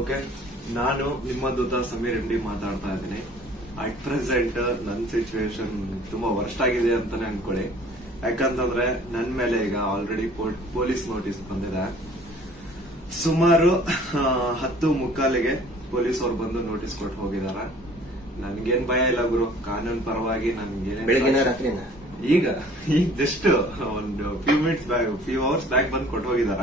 okay ನಾನು ನಿಮ್ಮ ದೂತ Sameer M D ಮಾತಾಡ್ತಾ ಇದ್ದೀನಿ ಅಟ್ ಪ್ರೆಸೆಂಟ್ ನನ್ನ ಸಿಚುವೇಶನ್ ತುಂಬಾ ವರ್ಸ್ಟ್ ಆಗಿದೆ ಅಂತಾನೆ ಅನ್ಕೊಳ್ಳಿ ಯಾಕಂತಂದ್ರೆ ನನ್ನ ಮೇಲೆ ಈಗ ಆಲ್ರೆಡಿ ಪೊಲೀಸ್ ನೋಟಿಸ್ ಬಂದಿದೆ ಸುಮಾರು ಹತ್ತು ಮುಕ್ಕಾಲಿಗೆ ಪೊಲೀಸ್ ಅವ್ರು ಬಂದು ನೋಟಿಸ್ ಕೊಟ್ಟು ಹೋಗಿದಾರ ನನ್ಗೇನ್ ಭಯ ಇಲ್ಲ ಗುರು ಕಾನೂನು ಪರವಾಗಿ ನನ್ಗೆ ಈಗ ಈಗ ಜಸ್ಟ್ ಒಂದು few minutes few hours back ಬಂದು ಕೊಟ್ಟು ಹೋಗಿದಾರ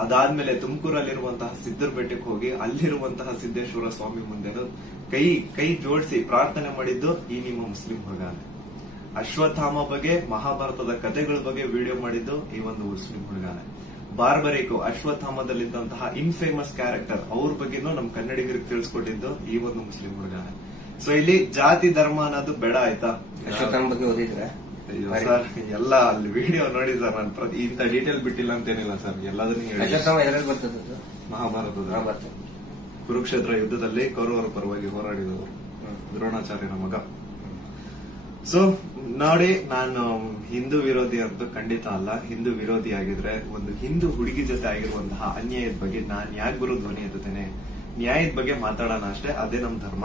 ಅದಾದ್ಮೇಲೆ ತುಮಕೂರಲ್ಲಿರುವಂತಹ ಸಿದ್ದರ ಬೆಟ್ಟಕ್ಕೆ ಹೋಗಿ ಅಲ್ಲಿರುವಂತಹ ಸಿದ್ದೇಶ್ವರ ಸ್ವಾಮಿ ಮುಂದೆನು ಕೈ ಕೈ ಜೋಡಿಸಿ ಪ್ರಾರ್ಥನೆ ಮಾಡಿದ್ದು ಈ ನಿಮ್ಮ ಮುಸ್ಲಿಂ ಹುಡುಗಾನೆ ಅಶ್ವತ್ಥಾಮ ಬಗ್ಗೆ ಮಹಾಭಾರತದ ಕಥೆಗಳ ಬಗ್ಗೆ ವಿಡಿಯೋ ಮಾಡಿದ್ದು ಈ ಒಂದು ಮುಸ್ಲಿಂ ಹುಡುಗಾನೆ ಬಾರ್ಬರಿಕು ಅಶ್ವತ್ಥಾಮದಲ್ಲಿದ್ದಂತಹ ಇನ್ ಫೇಮಸ್ ಕ್ಯಾರೆಕ್ಟರ್ ಅವ್ರ ಬಗ್ಗೆನೂ ನಮ್ ಕನ್ನಡಿಗರಿಗೆ ತಿಳಿಸ್ಕೊಟ್ಟಿದ್ದು ಈ ಒಂದು ಮುಸ್ಲಿಂ ಹುಡುಗಾನೆ ಸೊ ಇಲ್ಲಿ ಜಾತಿ ಧರ್ಮ ಅನ್ನೋದು ಬೇಡ ಆಯ್ತಾ ಅಶ್ವತ್ಥಾಮ ಬಗ್ಗೆ ಓದಿದ್ರೆ ಎಲ್ಲ ಅಲ್ಲಿ ವಿಡಿಯೋ ನೋಡಿ ಸರ್ ನಾನು ಪ್ರತಿ ಡೀಟೇಲ್ ಬಿಟ್ಟಿಲ್ಲ ಅಂತೇನಿಲ್ಲ ಸರ್ ಎಲ್ಲಾದ್ರೂ ಮಹಾಭಾರತದ ಕುರುಕ್ಷೇತ್ರ ಯುದ್ಧದಲ್ಲಿ ಕೌರವರ ಪರವಾಗಿ ಹೋರಾಡಿದವರು ದ್ರೋಣಾಚಾರ್ಯನ ಮಗ ಸೊ ನೋಡಿ ನಾನು ಹಿಂದೂ ವಿರೋಧಿ ಅಂತ ಖಂಡಿತ ಅಲ್ಲ ಹಿಂದೂ ವಿರೋಧಿ ಆಗಿದ್ರೆ ಒಂದು ಹಿಂದೂ ಹುಡುಗಿ ಜೊತೆ ಆಗಿರುವಂತಹ ಅನ್ಯಾಯದ ಬಗ್ಗೆ ನಾನು ಯಾಕೆ ಗುರು ಧ್ವನಿ ಎತ್ತೇನೆ ನ್ಯಾಯದ ಬಗ್ಗೆ ಮಾತಾಡೋಣ ಅಷ್ಟೇ ಅದೇ ನಮ್ಮ ಧರ್ಮ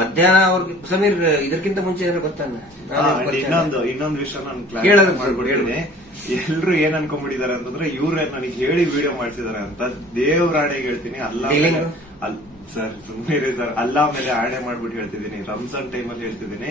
ಮಧ್ಯಾಹ್ನ ಅವ್ರಿಗೆ ಸಮೀರ್ ಇದಕ್ಕಿಂತ ಮುಂಚೆ ಏನೋ ಗೊತ್ತಾನ ಇನ್ನೊಂದು ಇನ್ನೊಂದು ವಿಷಯ ನಾನು ಮಾಡ್ಬಿಡಿ ಎಲ್ರು ಏನ್ ಅನ್ಕೊಂಡ್ಬಿಟ್ಟಿದ್ದಾರೆ ಅಂತಂದ್ರೆ ಇವ್ರೆ ನನಗೆ ಹೇಳಿ ವಿಡಿಯೋ ಮಾಡ್ಸಿದಾರೆ ಅಂತ ದೇವ್ರ ಆಣೆಗೆ ಹೇಳ್ತೀನಿ ಅಲ್ಲ ಸರ್ ಸುಮ್ಮನೆ ಸರ್ ಅಲ್ಲ ಮೇಲೆ ಆಣೆ ಮಾಡ್ಬಿಟ್ಟು ಹೇಳ್ತಿದ್ದೀನಿ ರಂಜಾನ್ ಟೈಮ್ ಅಲ್ಲಿ ಹೇಳ್ತಿದ್ದೀನಿ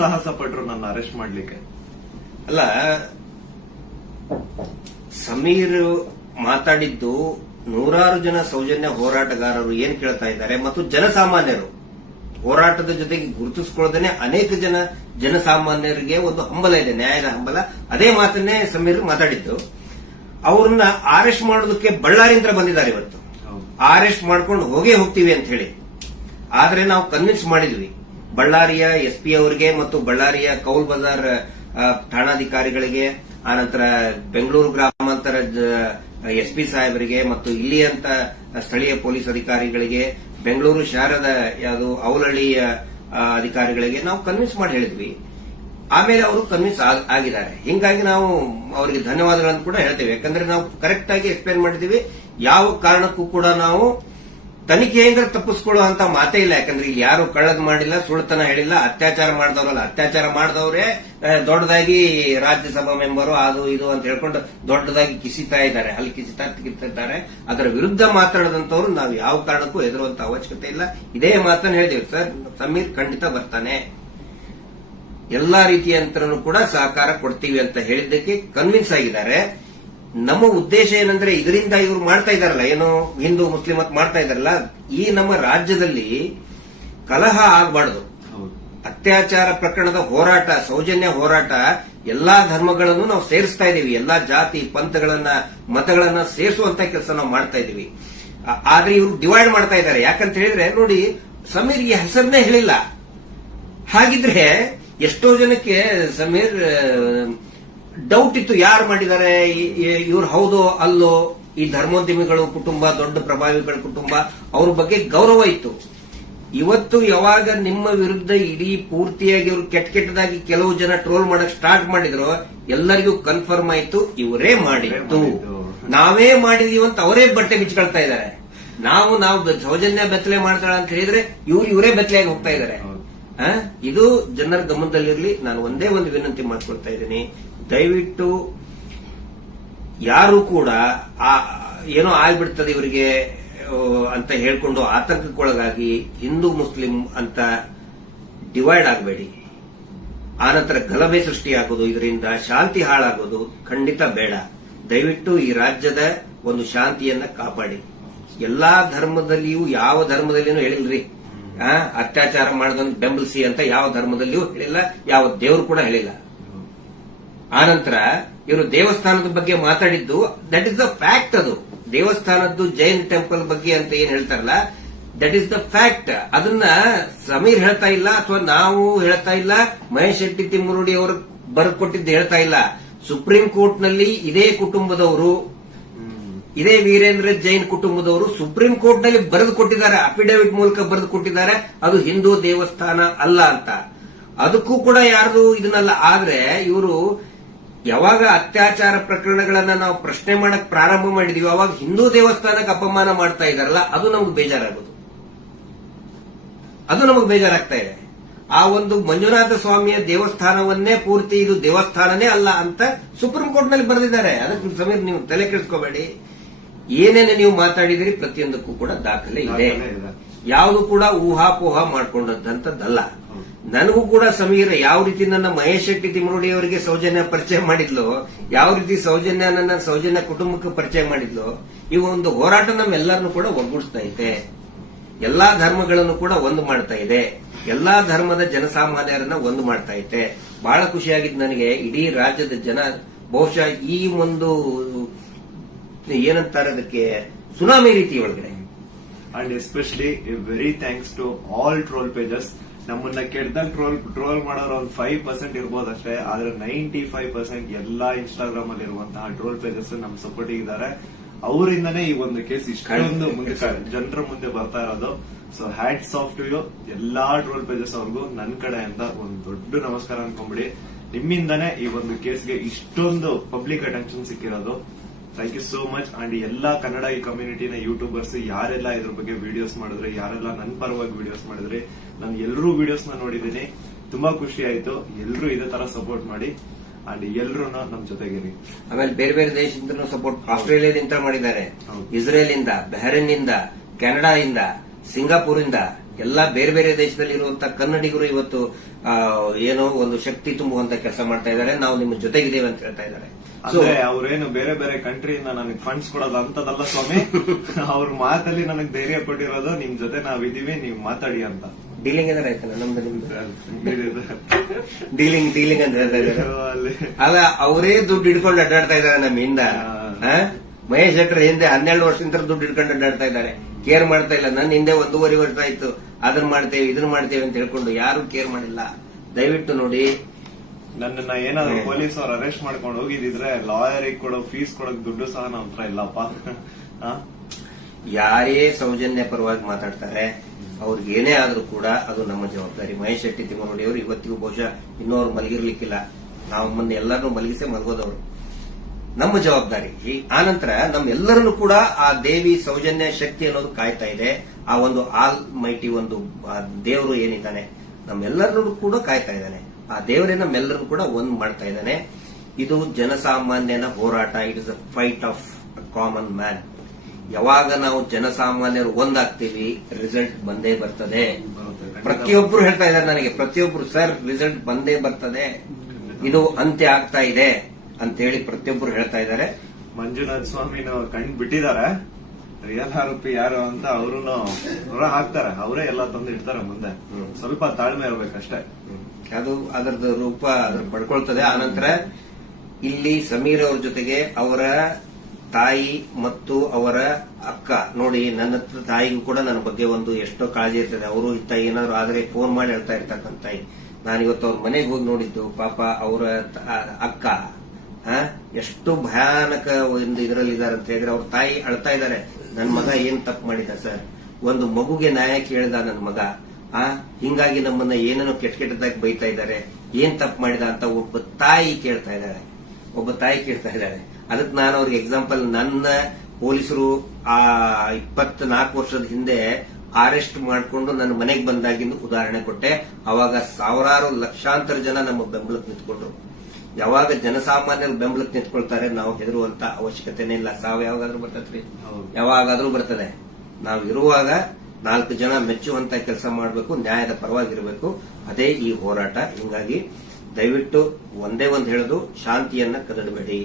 ಸಾಹಸ ಪಟ್ರು ನನ್ನ ಅರೆಸ್ಟ್ ಮಾಡ್ಲಿಕ್ಕೆ ಅಲ್ಲ ಸಮೀರ್ ಮಾತಾಡಿದ್ದು ನೂರಾರು ಜನ ಸೌಜನ್ಯ ಹೋರಾಟಗಾರರು ಏನ್ ಕೇಳ್ತಾ ಇದ್ದಾರೆ ಮತ್ತು ಜನಸಾಮಾನ್ಯರು ಹೋರಾಟದ ಜೊತೆಗೆ ಗುರುತಿಸಿಕೊಳ್ಳದೇನೆ ಅನೇಕ ಜನ ಜನಸಾಮಾನ್ಯರಿಗೆ ಒಂದು ಹಂಬಲ ಇದೆ ನ್ಯಾಯದ ಹಂಬಲ ಅದೇ ಮಾತನ್ನೇ ಸಮೀರ್ ಮಾತಾಡಿದ್ದು ಅವ್ರನ್ನ ಅರೆಸ್ಟ್ ಮಾಡೋದಕ್ಕೆ ಬಳ್ಳಾರಿಯಿಂದ ಬಂದಿದ್ದಾರೆ ಇವತ್ತು ಅರೆಸ್ಟ್ ಮಾಡ್ಕೊಂಡು ಹೋಗೇ ಹೋಗ್ತೀವಿ ಅಂತ ಹೇಳಿ ಆದ್ರೆ ನಾವು ಕನ್ವಿನ್ಸ್ ಮಾಡಿದ್ವಿ ಬಳ್ಳಾರಿಯ ಎಸ್ಪಿ ಅವರಿಗೆ ಮತ್ತು ಬಳ್ಳಾರಿಯ ಕೌಲ್ ಬಜಾರ್ ಠಾಣಾಧಿಕಾರಿಗಳಿಗೆ ಆನಂತರ ಬೆಂಗಳೂರು ಗ್ರಾಮಾಂತರ ಎಸ್ಪಿ ಸಾಹೇಬರಿಗೆ ಮತ್ತು ಇಲ್ಲಿಯಂತ ಸ್ಥಳೀಯ ಪೊಲೀಸ್ ಅಧಿಕಾರಿಗಳಿಗೆ ಬೆಂಗಳೂರು ಶಹರದ ಯಾವುದು ಅವಲಹಳ್ಳಿಯ ಅಧಿಕಾರಿಗಳಿಗೆ ನಾವು ಕನ್ವಿನ್ಸ್ ಮಾಡಿ ಹೇಳಿದ್ವಿ ಆಮೇಲೆ ಅವರು ಕನ್ವಿನ್ಸ್ ಆಗಿದ್ದಾರೆ ಹಿಂಗಾಗಿ ನಾವು ಅವರಿಗೆ ಧನ್ಯವಾದಗಳನ್ನು ಕೂಡ ಹೇಳ್ತೇವೆ ಯಾಕಂದ್ರೆ ನಾವು ಕರೆಕ್ಟ್ ಆಗಿ ಎಕ್ಸ್ಪ್ಲೇನ್ ಮಾಡಿದೀವಿ ಯಾವ ಕಾರಣಕ್ಕೂ ಕೂಡ ನಾವು ತನಿಖೆಯಿಂದ ತಪ್ಪಿಸ್ಕೊಳ್ಳುವಂತ ಮಾತೇ ಇಲ್ಲ ಯಾಕಂದ್ರೆ ಇಲ್ಲಿ ಯಾರು ಕಳ್ಳದ್ ಮಾಡಿಲ್ಲ ಸುಳ್ತನ ಹೇಳಿಲ್ಲ ಅತ್ಯಾಚಾರ ಮಾಡಿದವರಲ್ಲ ಅತ್ಯಾಚಾರ ಮಾಡಿದವರೇ ದೊಡ್ಡದಾಗಿ ರಾಜ್ಯಸಭಾ ಮೆಂಬರು ಅದು ಇದು ಅಂತ ಹೇಳ್ಕೊಂಡು ದೊಡ್ಡದಾಗಿ ಕಿಸಿತಾ ಇದ್ದಾರೆ ಅಲ್ಲಿ ಕಿಸಿತಾ ಇದ್ದಾರೆ ಅದರ ವಿರುದ್ಧ ಮಾತಾಡದಂತವ್ರು ನಾವು ಯಾವ ಕಾರಣಕ್ಕೂ ಹೆದರುವಂತ ಅವಶ್ಯಕತೆ ಇಲ್ಲ ಇದೇ ಮಾತನ್ನು ಹೇಳಿದೆವು ಸರ್ ಸಮೀರ್ ಖಂಡಿತ ಬರ್ತಾನೆ ಎಲ್ಲಾ ರೀತಿಯ ಕೂಡ ಸಹಕಾರ ಕೊಡ್ತೀವಿ ಅಂತ ಹೇಳಿದ್ದಕ್ಕೆ ಕನ್ವಿನ್ಸ್ ಆಗಿದ್ದಾರೆ ನಮ್ಮ ಉದ್ದೇಶ ಏನಂದ್ರೆ ಇದರಿಂದ ಇವರು ಮಾಡ್ತಾ ಇದಾರಲ್ಲ ಏನೋ ಹಿಂದೂ ಮುಸ್ಲಿಂ ಅಂತ ಮಾಡ್ತಾ ಇದಾರಲ್ಲ ಈ ನಮ್ಮ ರಾಜ್ಯದಲ್ಲಿ ಕಲಹ ಆಗಬಾರ್ದು ಅತ್ಯಾಚಾರ ಪ್ರಕರಣದ ಹೋರಾಟ ಸೌಜನ್ಯ ಹೋರಾಟ ಎಲ್ಲಾ ಧರ್ಮಗಳನ್ನು ನಾವು ಸೇರಿಸ್ತಾ ಇದೀವಿ ಎಲ್ಲಾ ಜಾತಿ ಪಂಥಗಳನ್ನ ಮತಗಳನ್ನ ಸೇರಿಸುವಂತ ಕೆಲಸ ನಾವು ಮಾಡ್ತಾ ಇದೀವಿ ಆದ್ರೆ ಇವರು ಡಿವೈಡ್ ಮಾಡ್ತಾ ಇದಾರೆ ಯಾಕಂತ ಹೇಳಿದ್ರೆ ನೋಡಿ ಸಮೀರ್ಗೆ ಹೆಸರನ್ನೇ ಹೇಳಿಲ್ಲ ಹಾಗಿದ್ರೆ ಎಷ್ಟೋ ಜನಕ್ಕೆ ಸಮೀರ್ ಡೌಟ್ ಇತ್ತು ಯಾರು ಮಾಡಿದ್ದಾರೆ ಇವ್ರು ಹೌದು ಅಲ್ಲೋ ಈ ಧರ್ಮೋದ್ಯಮಿಗಳು ಕುಟುಂಬ ದೊಡ್ಡ ಪ್ರಭಾವಿಗಳ ಕುಟುಂಬ ಅವ್ರ ಬಗ್ಗೆ ಗೌರವ ಇತ್ತು ಇವತ್ತು ಯಾವಾಗ ನಿಮ್ಮ ವಿರುದ್ಧ ಇಡೀ ಪೂರ್ತಿಯಾಗಿ ಇವರು ಕೆಟ್ಟ ಕೆಟ್ಟದಾಗಿ ಕೆಲವು ಜನ ಟ್ರೋಲ್ ಮಾಡಕ್ ಸ್ಟಾರ್ಟ್ ಮಾಡಿದ್ರು ಎಲ್ಲರಿಗೂ ಕನ್ಫರ್ಮ್ ಆಯ್ತು ಇವರೇ ಮಾಡಿದ್ದು ನಾವೇ ಮಾಡಿದೀವಿ ಅಂತ ಅವರೇ ಬಟ್ಟೆ ಬಿಚ್ಕೊಳ್ತಾ ಇದ್ದಾರೆ ನಾವು ನಾವು ಸೌಜನ್ಯ ಬೆತ್ತಲೆ ಮಾಡ್ತಾಳ ಅಂತ ಹೇಳಿದ್ರೆ ಇವ್ರು ಇವರೇ ಬೆತ್ತಲೆಯಾಗಿ ಹೋಗ್ತಾ ಇದ್ದಾರೆ ಇದು ಜನರ ಗಮನದಲ್ಲಿರ್ಲಿ ನಾನು ಒಂದೇ ಒಂದು ವಿನಂತಿ ಮಾಡ್ಕೊಳ್ತಾ ಇದ್ದೀನಿ ದಯವಿಟ್ಟು ಯಾರು ಕೂಡ ಏನೋ ಆಗ್ಬಿಡ್ತದೆ ಇವರಿಗೆ ಅಂತ ಹೇಳ್ಕೊಂಡು ಆತಂಕಕ್ಕೊಳಗಾಗಿ ಹಿಂದೂ ಮುಸ್ಲಿಂ ಅಂತ ಡಿವೈಡ್ ಆಗಬೇಡಿ ಆನಂತರ ಗಲಭೆ ಸೃಷ್ಟಿಯಾಗೋದು ಇದರಿಂದ ಶಾಂತಿ ಹಾಳಾಗೋದು ಖಂಡಿತ ಬೇಡ ದಯವಿಟ್ಟು ಈ ರಾಜ್ಯದ ಒಂದು ಶಾಂತಿಯನ್ನ ಕಾಪಾಡಿ ಎಲ್ಲಾ ಧರ್ಮದಲ್ಲಿಯೂ ಯಾವ ಧರ್ಮದಲ್ಲಿನೂ ಹೇಳಿಲ್ರಿ ಅತ್ಯಾಚಾರ ಮಾಡೋದನ್ನು ಬೆಂಬಲಿಸಿ ಅಂತ ಯಾವ ಧರ್ಮದಲ್ಲಿಯೂ ಹೇಳಿಲ್ಲ ಯಾವ ದೇವರು ಕೂಡ ಹೇಳಿಲ್ಲ ಆನಂತರ ಇವರು ದೇವಸ್ಥಾನದ ಬಗ್ಗೆ ಮಾತಾಡಿದ್ದು ದಟ್ ಇಸ್ ದ ಫ್ಯಾಕ್ಟ್ ಅದು ದೇವಸ್ಥಾನದ್ದು ಜೈನ್ ಟೆಂಪಲ್ ಬಗ್ಗೆ ಅಂತ ಏನ್ ಹೇಳ್ತಾರಲ್ಲ ದಟ್ ಇಸ್ ದ ಫ್ಯಾಕ್ಟ್ ಅದನ್ನ ಸಮೀರ್ ಹೇಳ್ತಾ ಇಲ್ಲ ಅಥವಾ ನಾವು ಹೇಳ್ತಾ ಇಲ್ಲ ಮಹೇಶ್ ಶೆಟ್ಟಿ ತಿಮ್ಮುರುಡಿ ಅವರು ಬರ್ಕೊಟ್ಟಿದ್ದು ಹೇಳ್ತಾ ಇಲ್ಲ ಸುಪ್ರೀಂ ಕೋರ್ಟ್ ನಲ್ಲಿ ಇದೇ ಕುಟುಂಬದವರು ಇದೇ ವೀರೇಂದ್ರ ಜೈನ್ ಕುಟುಂಬದವರು ಸುಪ್ರೀಂ ಕೋರ್ಟ್ ನಲ್ಲಿ ಬರೆದು ಕೊಟ್ಟಿದ್ದಾರೆ ಅಫಿಡವಿಟ್ ಮೂಲಕ ಬರೆದು ಕೊಟ್ಟಿದ್ದಾರೆ ಅದು ಹಿಂದೂ ದೇವಸ್ಥಾನ ಅಲ್ಲ ಅಂತ ಅದಕ್ಕೂ ಕೂಡ ಯಾರು ಇದನ್ನಲ್ಲ ಆದ್ರೆ ಇವರು ಯಾವಾಗ ಅತ್ಯಾಚಾರ ಪ್ರಕರಣಗಳನ್ನ ನಾವು ಪ್ರಶ್ನೆ ಮಾಡಕ್ ಪ್ರಾರಂಭ ಮಾಡಿದೀವಿ ಅವಾಗ ಹಿಂದೂ ದೇವಸ್ಥಾನಕ್ಕೆ ಅಪಮಾನ ಮಾಡ್ತಾ ಇದಾರಲ್ಲ ಅದು ನಮ್ಗೆ ಬೇಜಾರಾಗೋದು ಅದು ನಮಗೆ ಬೇಜಾರಾಗ್ತಾ ಇದೆ ಆ ಒಂದು ಮಂಜುನಾಥ ಸ್ವಾಮಿಯ ದೇವಸ್ಥಾನವನ್ನೇ ಪೂರ್ತಿ ಇದು ದೇವಸ್ಥಾನನೇ ಅಲ್ಲ ಅಂತ ಸುಪ್ರೀಂ ಕೋರ್ಟ್ ನಲ್ಲಿ ಬರೆದಿದ್ದಾರೆ ಅದಕ್ಕೆ ಸಮೇತ ನೀವು ತಲೆ ಕೆಡಿಸ್ಕೋಬೇಡಿ ಏನೇನು ನೀವು ಮಾತಾಡಿದಿರಿ ಪ್ರತಿಯೊಂದಕ್ಕೂ ಕೂಡ ದಾಖಲೆ ಇದೆ ಯಾವುದು ಕೂಡ ಊಹಾಪೋಹ ಮಾಡಿಕೊಂಡಂತದ್ದಲ್ಲ ನನಗೂ ಕೂಡ ಸಮೀರ ಯಾವ ರೀತಿ ನನ್ನ ಮಹೇಶ್ ಶೆಟ್ಟಿ ತಿಮರುಡಿ ಅವರಿಗೆ ಸೌಜನ್ಯ ಪರಿಚಯ ಮಾಡಿದ್ಲು ಯಾವ ರೀತಿ ಸೌಜನ್ಯ ನನ್ನ ಸೌಜನ್ಯ ಕುಟುಂಬಕ್ಕೆ ಪರಿಚಯ ಮಾಡಿದ್ಲು ಈ ಒಂದು ಹೋರಾಟ ನಮ್ಮೆಲ್ಲರನ್ನು ಕೂಡ ಒಗ್ಗೂಡಿಸ್ತಾ ಇದೆ ಎಲ್ಲಾ ಧರ್ಮಗಳನ್ನು ಕೂಡ ಒಂದು ಮಾಡ್ತಾ ಇದೆ ಎಲ್ಲಾ ಧರ್ಮದ ಜನಸಾಮಾನ್ಯರನ್ನ ಒಂದು ಮಾಡ್ತಾ ಇದೆ ಬಹಳ ಖುಷಿಯಾಗಿದ್ದು ನನಗೆ ಇಡೀ ರಾಜ್ಯದ ಜನ ಬಹುಶಃ ಈ ಒಂದು ಏನಂತಾರೆ ಅದಕ್ಕೆ ಸುನಾಮಿ ರೀತಿ ಒಳಗಡೆ and especially very thanks to all troll pages ನಮ್ಮನ್ನ ಕೆಟ್ಟದಾಗ ಟ್ರೋಲ್ ಟ್ರೋಲ್ ಮಾಡೋರು ಒಂದು ಫೈವ್ ಪರ್ಸೆಂಟ್ ಇರ್ಬೋದು ಅಷ್ಟೇ ಆದ್ರೆ ನೈಂಟಿ ಫೈವ್ ಪರ್ಸೆಂಟ್ ಎಲ್ಲಾ ಇನ್ಸ್ಟಾಗ್ರಾಮ್ ಅಲ್ಲಿ ಇರುವಂತಹ ಟ್ರೋಲ್ ಪೇಜಸ್ ನಮ್ ಸಪೋರ್ಟ್ ಇದ್ದಾರೆ ಅವರಿಂದನೇ ಈ ಒಂದು ಕೇಸ್ ಇಷ್ಟೊಂದು ಜನರ ಮುಂದೆ ಬರ್ತಾ ಇರೋದು ಸೊ ಹ್ಯಾಟ್ ಸಾಫ್ಟ್ ಟು ಯು ಎಲ್ಲಾ ಟ್ರೋಲ್ ಪೇಜಸ್ ಅವ್ರಿಗೂ ನನ್ನ ಕಡೆಯಿಂದ ಒಂದು ದೊಡ್ಡ ನಮಸ್ಕಾರ ಅನ್ಕೊಂಡ್ಬಿಡಿ ನಿಮ್ಮಿಂದನೇ ಈ ಒಂದು ಕೇಸ್ಗೆ ಇಷ್ಟೊಂದು ಪಬ್ಲಿಕ್ ಅಟೆನ್ಷನ್ ಸಿಕ್ಕಿರೋದು thank you so much and ಎಲ್ಲಾ ಕನ್ನಡ ಈ ಕಮ್ಯುನಿಟಿನ ಯೂಟ್ಯೂಬರ್ಸ್ ಯಾರೆಲ್ಲ ಇದ್ರ ಬಗ್ಗೆ ವಿಡಿಯೋಸ್ ಮಾಡಿದ್ರೆ ಯಾರೆಲ್ಲ ನನ್ನ ಪರವಾಗಿ ವಿಡಿಯೋಸ್ ಮಾಡಿದ್ರೆ ನಾನು ಎಲ್ಲರೂ ವಿಡಿಯೋಸ್ ನ ನೋಡಿದ್ದೀನಿ ತುಂಬಾ ಖುಷಿ ಆಯ್ತು ಎಲ್ಲರೂ ಇದೇ ತರ ಸಪೋರ್ಟ್ ಮಾಡಿ ಅಂಡ್ ಎಲ್ಲರೂ ನಮ್ ಜೊತೆಗಿರಿ ಆಮೇಲೆ ಬೇರೆ ಬೇರೆ ದೇಶದಿಂದ ಸಪೋರ್ಟ್ ಆಸ್ಟ್ರೇಲಿಯಾದಿಂದ ಮಾಡಿದ್ದಾರೆ ಇಸ್ರೇಲ್ ಇಂದ ಬಹರೇನ್ ಇಂದ ಕೆನಡಾ ಇಂದ ಸಿಂಗಾಪುರ್ ಇಂದ ಎಲ್ಲಾ ಬೇರೆ ಬೇರೆ ದೇಶದಲ್ಲಿ ಇರುವಂತಹ ಕನ್ನಡಿಗರು ಇವತ್ತು ಏನೋ ಒಂದು ಶಕ್ತಿ ತುಂಬುವಂತ ಕೆಲಸ ಮಾಡ್ತಾ ಇದ್ದಾರೆ ನಾವು ನಿಮ್ಮ ಜೊತೆಗಿದ್ದೇವೆ ಅಂತ ಹೇಳ್ತಾ ಇದ್ದಾರೆ ಅಂದ್ರೆ ಅವ್ರೇನು ಬೇರೆ ಬೇರೆ ಕಂಟ್ರಿಯಿಂದ ನನಗೆ ಫಂಡ್ಸ್ ಕೊಡೋದು ಅಂತದಲ್ಲ ಸ್ವಾಮಿ ಅವ್ರ ಮಾತಲ್ಲಿ ನನಗೆ ಧೈರ್ಯ ಕೊಟ್ಟಿರೋದು ನಿಮ್ ಜೊತೆ ನಾವಿದೀವಿ ನೀವ್ ಮಾತಾಡಿ ಅಂತ ಡೀಲಿಂಗ್ ಅಂದ್ರೆ ಆಯ್ತಲ್ಲ ನಮ್ದು ಡೀಲಿಂಗ್ ಡೀಲಿಂಗ್ ಅಂದ್ರೆ ಅಲ್ಲ ಅವರೇ ದುಡ್ಡು ಹಿಡ್ಕೊಂಡು ಅಡ್ಡಾಡ್ತಾ ಇದಾರೆ ನಮ್ಮಿಂದ ಮಹೇಶ್ ಶೆಟ್ಟರ್ ಹಿಂದೆ ಹನ್ನೆರಡು ವರ್ಷದಿಂದ ದುಡ್ಡು ಹಿಡ್ಕೊಂಡು ಅಡ್ಡಾಡ್ತಾ ಇದ್ದಾರೆ ಕೇರ್ ಮಾಡ್ತಾ ಇಲ್ಲ ನನ್ನ ಹಿಂದೆ ಒಂದೂವರೆ ವರ್ಷ ಆಯ್ತು ಅದನ್ನ ಮಾಡ್ತೇವೆ ಇದನ್ನ ಮಾಡ್ತೇವೆ ಅಂತ ಹೇಳ್ಕೊಂಡು ಯಾರು ಕೇರ್ ಮಾಡಿಲ್ಲ ದಯವಿಟ್ಟು ನೋಡಿ ನನ್ನನ್ನ ಏನಾದ್ರು ಅವ್ರು ಅರೆಸ್ಟ್ ಮಾಡ್ಕೊಂಡು ಹೋಗಿದ್ರೆ ಲಾಯರ್ ಕೊಡೋ ಫೀಸ್ ಕೊಡೋಕ್ ದುಡ್ಡು ಸಹ ನಮ್ ಹತ್ರ ಇಲ್ಲಪ್ಪ ಯಾರೇ ಸೌಜನ್ಯ ಪರವಾಗಿ ಮಾತಾಡ್ತಾರೆ ಅವ್ರಿಗೆ ಏನೇ ಆದ್ರೂ ಕೂಡ ಅದು ನಮ್ಮ ಜವಾಬ್ದಾರಿ ಮಹೇಶ್ ಶೆಟ್ಟಿ ತಿಮ್ಮನೋಡಿ ಅವರು ಇವತ್ತಿಗೂ ಬಹುಶಃ ಇನ್ನೋರು ಮಲಗಿರ್ಲಿಕ್ಕಿಲ್ಲ ನಾವು ಮೊನ್ನೆ ಎಲ್ಲರನ್ನೂ ಮಲಗಿಸೇ ಮಲಗೋದವರು ನಮ್ಮ ಜವಾಬ್ದಾರಿ ಈ ಆನಂತರ ನಮ್ಮೆಲ್ಲರನ್ನು ಕೂಡ ಆ ದೇವಿ ಸೌಜನ್ಯ ಶಕ್ತಿ ಅನ್ನೋದು ಕಾಯ್ತಾ ಇದೆ ಆ ಒಂದು ಆಲ್ ಮೈಟಿ ಒಂದು ದೇವರು ಏನಿದ್ದಾನೆ ನಮ್ಮೆಲ್ಲರನ್ನು ಕೂಡ ಕಾಯ್ತಾ ಇದ್ದಾನೆ ಆ ದೇವರೇ ನಮ್ಮೆಲ್ಲರೂ ಕೂಡ ಒಂದ್ ಮಾಡ್ತಾ ಇದ್ದಾನೆ ಇದು ಜನಸಾಮಾನ್ಯನ ಹೋರಾಟ it is a fight of a common man ಯಾವಾಗ ನಾವು ಜನಸಾಮಾನ್ಯರು ಒಂದಾಗ್ತೀವಿ ರಿಸಲ್ಟ್ ಬಂದೇ ಬರ್ತದೆ ಪ್ರತಿಯೊಬ್ರು ಹೇಳ್ತಾ ಇದ್ದಾರೆ ನನಗೆ ಪ್ರತಿಯೊಬ್ರು ಸರ್ ರಿಸಲ್ಟ್ ಬಂದೇ ಬರ್ತದೆ ಇದು ಅಂತ್ಯ ಆಗ್ತಾ ಇದೆ ಅಂತ ಹೇಳಿ ಪ್ರತಿಯೊಬ್ರು ಹೇಳ್ತಾ ಇದ್ದಾರೆ ಮಂಜುನಾಥ್ ಸ್ವಾಮಿ ಕಂಡು ಬಿಟ್ಟಿದ್ದಾರೆ ರಿಯಲ್ ಆರೋಪಿ ಯಾರು ಅಂತ ಅವರು ಹೊರ ಹಾಕ್ತಾರೆ ಅವರೇ ಎಲ್ಲ ತಂದು ಇಡ್ತಾರೆ ಮುಂದೆ ಸ್ವಲ್ಪ ತಾಳ್ಮೆ ಇರ್ಬೇಕಷ್ಟೇ ಅದು ಅದರದ್ದು ರೂಪ ಅದ್ರ ಪಡ್ಕೊಳ್ತದೆ ಆನಂತರ ಇಲ್ಲಿ ಸಮೀರ್ ಅವ್ರ ಜೊತೆಗೆ ಅವರ ತಾಯಿ ಮತ್ತು ಅವರ ಅಕ್ಕ ನೋಡಿ ನನ್ನ ಹತ್ರ ತಾಯಿಗೂ ಕೂಡ ನನ್ನ ಬಗ್ಗೆ ಒಂದು ಎಷ್ಟೋ ಕಾಳಜಿ ಇರ್ತದೆ ಅವರು ಇತ್ತ ಏನಾದ್ರು ಆದರೆ ಫೋನ್ ಮಾಡಿ ಹೇಳ್ತಾ ಇರ್ತಕ್ಕಂಥ ತಾಯಿ ನಾನು ಇವತ್ತು ಅವ್ರ ಮನೆಗೆ ಹೋಗಿ ನೋಡಿದ್ದು ಪಾಪ ಅವರ ಅಕ್ಕ ಎಷ್ಟು ಭಯಾನಕ ಒಂದು ಇದರಲ್ಲಿ ಇದಾರೆ ಅಂತ ಹೇಳಿದ್ರೆ ಅವ್ರ ತಾಯಿ ಅಳ್ತಾ ಇದ್ದಾರೆ ನನ್ನ ಮಗ ಏನ್ ತಪ್ಪು ಮಾಡಿದ ಸರ್ ಒಂದು ಮಗುಗೆ ನ್ಯಾಯ ಕೇಳಿದ ನನ್ನ ಮಗ ಆ ಹಿಂಗಾಗಿ ನಮ್ಮನ್ನ ಏನೇನೋ ಕೆಟ್ಟ ಕೆಟ್ಟದಾಗಿ ಬೈತಾ ಇದ್ದಾರೆ ಏನ್ ತಪ್ಪು ಮಾಡಿದ ಅಂತ ಒಬ್ಬ ತಾಯಿ ಕೇಳ್ತಾ ಇದ್ದಾಳೆ ಒಬ್ಬ ತಾಯಿ ಕೇಳ್ತಾ ಇದ್ದಾಳೆ ಅದಕ್ಕೆ ನಾನು ಅವ್ರಿಗೆ ಎಕ್ಸಾಂಪಲ್ ನನ್ನ ಪೊಲೀಸರು ಆ ನಾಲ್ಕು ವರ್ಷದ ಹಿಂದೆ ಅರೆಸ್ಟ್ ಮಾಡಿಕೊಂಡು ನನ್ನ ಮನೆಗೆ ಬಂದಾಗಿಂದು ಉದಾಹರಣೆ ಕೊಟ್ಟೆ ಅವಾಗ ಸಾವಿರಾರು ಲಕ್ಷಾಂತರ ಜನ ನಮ್ಮ ಬೆಂಬಲಕ್ಕೆ ನಿಂತ್ಕೊಂಡ್ರು ಯಾವಾಗ ಜನಸಾಮಾನ್ಯರು ಬೆಂಬಲಕ್ಕೆ ನಿಂತ್ಕೊಳ್ತಾರೆ ನಾವು ಹೆದರುವಂತ ಅವಶ್ಯಕತೆನೇ ಇಲ್ಲ ಸಾವು ಯಾವಾಗಾದ್ರೂ ಬರ್ತದ್ರಿ ಯಾವಾಗಾದ್ರೂ ಬರ್ತದೆ ನಾವು ಇರುವಾಗ ನಾಲ್ಕು ಜನ ಮೆಚ್ಚುವಂತ ಕೆಲಸ ಮಾಡಬೇಕು ನ್ಯಾಯದ ಪರವಾಗಿರಬೇಕು ಅದೇ ಈ ಹೋರಾಟ ಹೀಗಾಗಿ ದಯವಿಟ್ಟು ಒಂದೇ ಒಂದು ಹೇಳೋದು ಶಾಂತಿಯನ್ನ ಕದಡಬೇಡಿ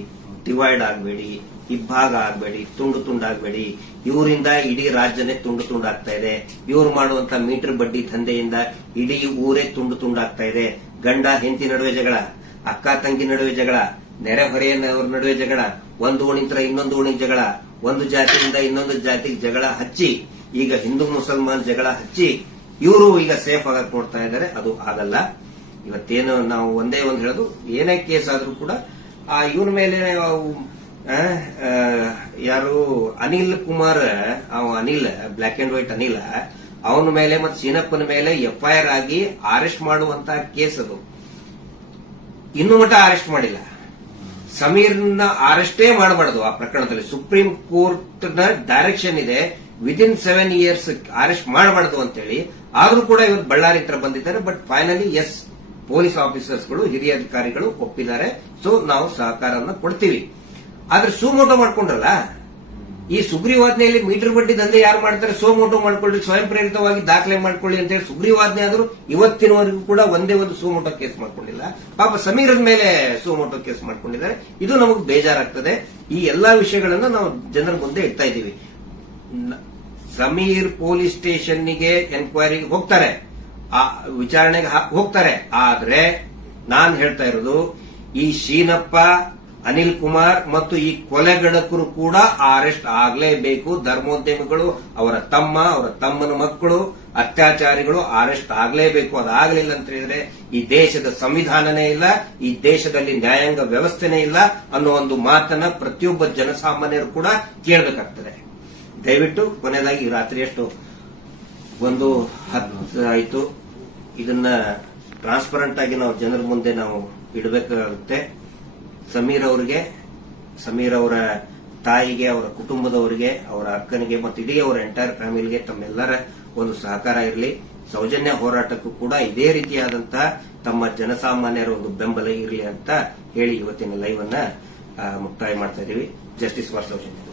ಡಿವೈಡ್ ಆಗಬೇಡಿ ಇಬ್ಬಾಗ ಆಗಬೇಡಿ ತುಂಡು ತುಂಡಾಗಬೇಡಿ ಇವರಿಂದ ಇಡೀ ರಾಜ್ಯನೇ ತುಂಡು ತುಂಡಾಗ್ತಾ ಇದೆ ಇವ್ರು ಮಾಡುವಂತ ಮೀಟರ್ ಬಡ್ಡಿ ದಂಧೆಯಿಂದ ಇಡೀ ಊರೇ ತುಂಡು ತುಂಡಾಗ್ತಾ ಇದೆ ಗಂಡ ಹೆಂಡತಿ ನಡುವೆ ಜಗಳ ಅಕ್ಕ ತಂಗಿ ನಡುವೆ ಜಗಳ ನೆರೆಹೊರೆಯವ್ರ ನಡುವೆ ಜಗಳ ಒಂದು ಓಣಿಂತರ ಇನ್ನೊಂದು ಓಣಿ ಜಗಳ ಒಂದು ಜಾತಿಯಿಂದ ಇನ್ನೊಂದು ಜಾತಿಗೆ ಜಗಳ ಹಚ್ಚಿ ಈಗ ಹಿಂದೂ ಮುಸಲ್ಮಾನ್ ಜಗಳ ಹಚ್ಚಿ ಇವರು ಈಗ ಸೇಫ್ ಆಗಕ್ಕೆ ನೋಡ್ತಾ ಇದ್ದಾರೆ ಅದು ಆಗಲ್ಲ ಇವತ್ತೇನು ನಾವು ಒಂದೇ ಒಂದು ಹೇಳೋದು ಏನೇ ಕೇಸ್ ಆದರೂ ಕೂಡ ಆ ಇವನ ಮೇಲೆ ಯಾರು ಅನಿಲ್ ಕುಮಾರ್ ಅವ Anil black and white Anil ಅವನ ಮೇಲೆ ಮತ್ತೆ ಸೀನಪ್ಪನ ಮೇಲೆ ಎಫ್ಐಆರ್ ಆಗಿ ಅರೆಸ್ಟ್ ಮಾಡುವಂತ ಕೇಸ್ ಅದು ಇನ್ನು ಮಟ್ಟ ಅರೆಸ್ಟ್ ಮಾಡಿಲ್ಲ ಸಮೀರ್ನ ಅರೆಸ್ಟೇ ಮಾಡಬಾರ್ದು ಆ ಪ್ರಕರಣದಲ್ಲಿ ಸುಪ್ರೀಂ ನ ಡೈರೆಕ್ಷನ್ ಇದೆ ವಿದಿನ್ ಸೆವೆನ್ ಇಯರ್ಸ್ ಅರೆಸ್ಟ್ ಮಾಡಬಾರ್ದು ಅಂತೇಳಿ ಆದ್ರೂ ಕೂಡ ಇವತ್ತು ಬಳ್ಳಾರಿ ಹತ್ರ ಬಂದಿದ್ದಾರೆ ಬಟ್ ಫೈನಲಿ ಎಸ್ ಪೊಲೀಸ್ ಆಫೀಸರ್ಸ್ಗಳು ಹಿರಿಯ ಅಧಿಕಾರಿಗಳು ಒಪ್ಪಿದ್ದಾರೆ ಸೊ ನಾವು ಸಹಕಾರವನ್ನ ಕೊಡ್ತೀವಿ ಆದ್ರೆ ಸುಮೋಟೋ ಮಾಡ್ಕೊಂಡ್ರಲ್ಲ ಈ ಸುಗ್ರೀವಾಜ್ಞೆಯಲ್ಲಿ ಮೀಟರ್ ಬಡ್ಡಿ ದಂಧೆ ಯಾರು ಮಾಡ್ತಾರೆ ಸೋಮೋಟೋ ಮಾಡ್ಕೊಳ್ಳಿ ಸ್ವಯಂ ಪ್ರೇರಿತವಾಗಿ ದಾಖಲೆ ಮಾಡ್ಕೊಳ್ಳಿ ಅಂತ ಹೇಳಿ ಸುಗ್ರೀವಾಜ್ಞೆ ಆದರೂ ಇವತ್ತಿನವರೆಗೂ ಕೂಡ ಒಂದೇ ಒಂದು ಸೋಮೋಟೋ ಕೇಸ್ ಮಾಡ್ಕೊಂಡಿಲ್ಲ ಪಾಪ ಸಮೀರದ ಮೇಲೆ ಸೋಮೋಟೋ ಕೇಸ್ ಮಾಡ್ಕೊಂಡಿದ್ದಾರೆ ಇದು ನಮಗೆ ಬೇಜಾರಾಗ್ತದೆ ಈ ಎಲ್ಲಾ ವಿಷಯಗಳನ್ನ ನಾವು ಜನರ ಮುಂದೆ ಇಡ್ತಾ ಇದ್ದೀವಿ ಸಮೀರ್ ಪೊಲೀಸ್ ಸ್ಟೇಷನ್ಗೆ ಎನ್ಕ್ವೈರಿಗೆ ಹೋಗ್ತಾರೆ ಆ ವಿಚಾರಣೆಗೆ ಹೋಗ್ತಾರೆ ಆದ್ರೆ ನಾನು ಹೇಳ್ತಾ ಇರೋದು ಈ ಶೀನಪ್ಪ ಅನಿಲ್ ಕುಮಾರ್ ಮತ್ತು ಈ ಕೊಲೆಗಡಕರು ಕೂಡ ಅರೆಸ್ಟ್ ಆಗಲೇಬೇಕು ಧರ್ಮೋದ್ಯಮಿಗಳು ಅವರ ತಮ್ಮ ಅವರ ತಮ್ಮನ ಮಕ್ಕಳು ಅತ್ಯಾಚಾರಿಗಳು ಅರೆಸ್ಟ್ ಆಗಲೇಬೇಕು ಅದಾಗಲಿಲ್ಲ ಅಂತ ಹೇಳಿದ್ರೆ ಈ ದೇಶದ ಸಂವಿಧಾನನೇ ಇಲ್ಲ ಈ ದೇಶದಲ್ಲಿ ನ್ಯಾಯಾಂಗ ವ್ಯವಸ್ಥೆನೇ ಇಲ್ಲ ಅನ್ನೋ ಒಂದು ಮಾತನ್ನ ಪ್ರತಿಯೊಬ್ಬ ಜನಸಾಮಾನ್ಯರು ಕೂಡ ಕೇಳಬೇಕಾಗ್ತದೆ ದಯವಿಟ್ಟು ಕೊನೆಯದಾಗಿ ರಾತ್ರಿ ಎಷ್ಟು ಒಂದು ಹತ್ತು ಆಯಿತು ಇದನ್ನ ಟ್ರಾನ್ಸ್ಪರೆಂಟ್ ಆಗಿ ನಾವು ಜನರ ಮುಂದೆ ನಾವು ಇಡಬೇಕಾಗುತ್ತೆ ಸಮೀರ್ ಅವರಿಗೆ ಸಮೀರ್ ಅವರ ತಾಯಿಗೆ ಅವರ ಕುಟುಂಬದವರಿಗೆ ಅವರ ಅಕ್ಕನಿಗೆ ಮತ್ತು ಇಡೀ ಅವರ ಎಂಟೈರ್ ಫ್ಯಾಮಿಲಿಗೆ ತಮ್ಮೆಲ್ಲರ ಒಂದು ಸಹಕಾರ ಇರಲಿ ಸೌಜನ್ಯ ಹೋರಾಟಕ್ಕೂ ಕೂಡ ಇದೇ ರೀತಿಯಾದಂತಹ ತಮ್ಮ ಜನಸಾಮಾನ್ಯರ ಒಂದು ಬೆಂಬಲ ಇರಲಿ ಅಂತ ಹೇಳಿ ಇವತ್ತಿನ ಲೈವ್ ಅನ್ನ ಮುಕ್ತಾಯ ಮಾಡ್ತಾ ಇದೀವಿ ಜಸ್ಟಿಸ್ ಫಾರ್ ಸೌಜನ್ಯ